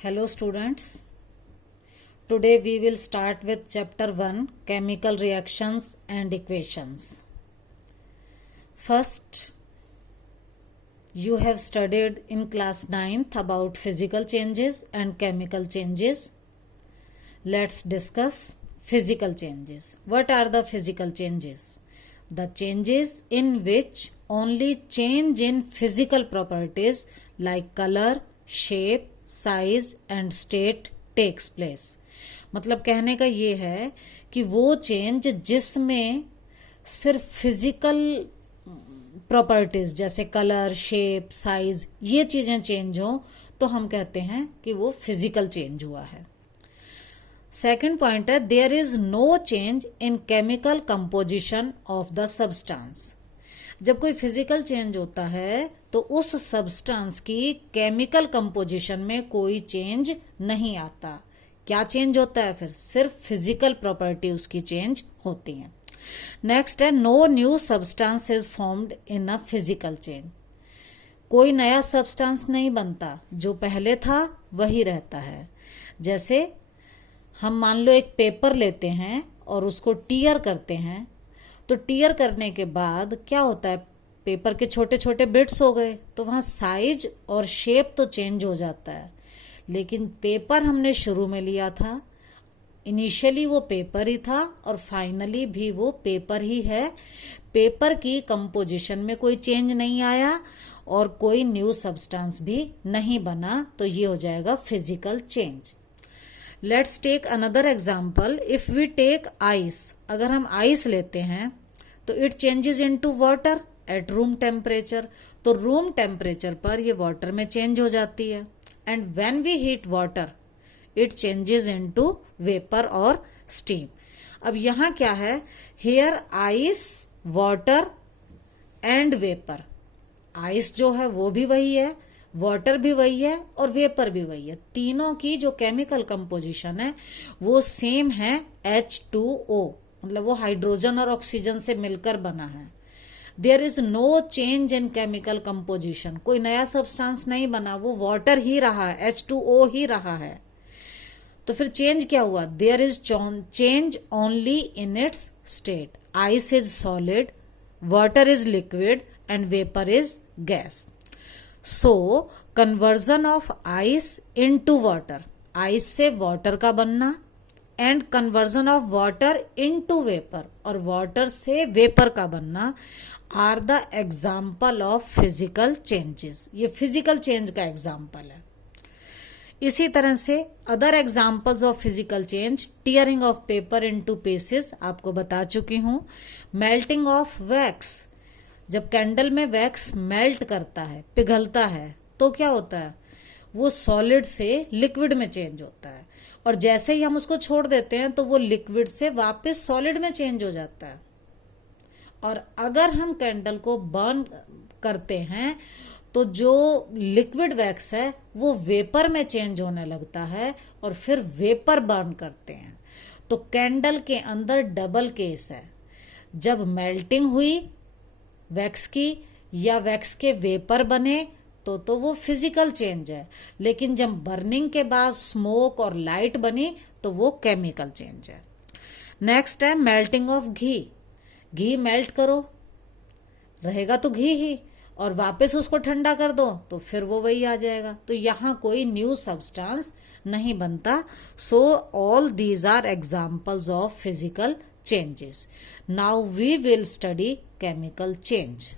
Hello students, today we will start with chapter 1 chemical reactions and equations. First, you have studied in class 9th about physical changes and chemical changes. Let's discuss physical changes. What are the physical changes? The changes in which only change in physical properties like color, shape, size and state takes place. मतलब कहने का ये है कि वो change जिसमें सिर्फ physical properties जैसे कलर, शेप, साइज ये चीजें चेंज हो तो हम कहते हैं कि वो फिजिकल चेंज हुआ है। सेकंड पॉइंट है there is no change in chemical composition of the substance. जब कोई फिजिकल चेंज होता है तो उस सब्सटेंस की केमिकल कंपोजिशन में कोई चेंज नहीं आता। क्या चेंज होता है फिर? सिर्फ फिजिकल प्रॉपर्टी उसकी चेंज होती है। नेक्स्ट है no new substance is formed in a physical change. कोई नया सब्सटेंस नहीं बनता, जो पहले था वही रहता है। जैसे हम मान लो एक पेपर लेते हैं और उसको टीयर करते हैं, तो टीयर करने के बाद क्या होता है, पेपर के छोटे छोटे बिट्स हो गए तो वहाँ साइज और शेप तो चेंज हो जाता है, लेकिन पेपर हमने शुरू में लिया था, इनिशियली वो पेपर ही था और फाइनली भी वो पेपर ही है। पेपर की कंपोजिशन में कोई चेंज नहीं आया और कोई न्यू सब्सटेंस भी नहीं बना, तो ये हो जाएगा physical change. Let's take another example. If we take ice, अगर हम आइस लेते हैं तो it changes into water at room temperature. तो रूम टेम्परेचर पर ये वाटर में चेंज हो जाती है। And when we heat water it changes into vapour और स्टीम। अब यहाँ क्या है, here ice, water and vapour. Ice जो है वो भी वही है, वाटर भी वही है और वेपर भी वही है। तीनों की जो केमिकल कंपोजिशन है वो सेम है, H2O, मतलब वो हाइड्रोजन और ऑक्सीजन से मिलकर बना है। There is no change in chemical composition. कोई नया सब्सटेंस नहीं बना, वो वाटर ही रहा है, H2O ही रहा है। तो फिर चेंज क्या हुआ? There is change only in its state. Ice is solid, water is liquid and vapour is gas. So conversion of ice into water, ice से वाटर का बनना, and conversion of water into vapour, और water से vapour का बनना, are the example of physical changes. ये physical change का example है। इसी तरह से other examples of physical change, tearing of paper into pieces, आपको बता चुकी हूं। मेल्टिंग ऑफ वैक्स, जब कैंडल में वैक्स मेल्ट करता है, पिघलता है, तो क्या होता है, वो सॉलिड से लिक्विड में चेंज होता है, और जैसे ही हम उसको छोड़ देते हैं तो वो लिक्विड से वापस सॉलिड में चेंज हो जाता है। और अगर हम कैंडल को बर्न करते हैं तो जो लिक्विड वैक्स है वो वेपर में चेंज होने लगता है और फिर वेपर बर्न करते हैं। तो कैंडल के अंदर डबल केस है, जब मेल्टिंग हुई वैक्स की या वैक्स के वेपर बने तो वो फिजिकल चेंज है, लेकिन जब बर्निंग के बाद स्मोक और लाइट बनी तो वो केमिकल चेंज है। नेक्स्ट है melting of ghee. Ghee melt करो, रहेगा तो घी ही, और वापस उसको ठंडा कर दो तो फिर वो वही आ जाएगा। तो यहाँ कोई न्यू सब्सटेंस नहीं बनता। So all these are examples of physical changes. Now we will study chemical change.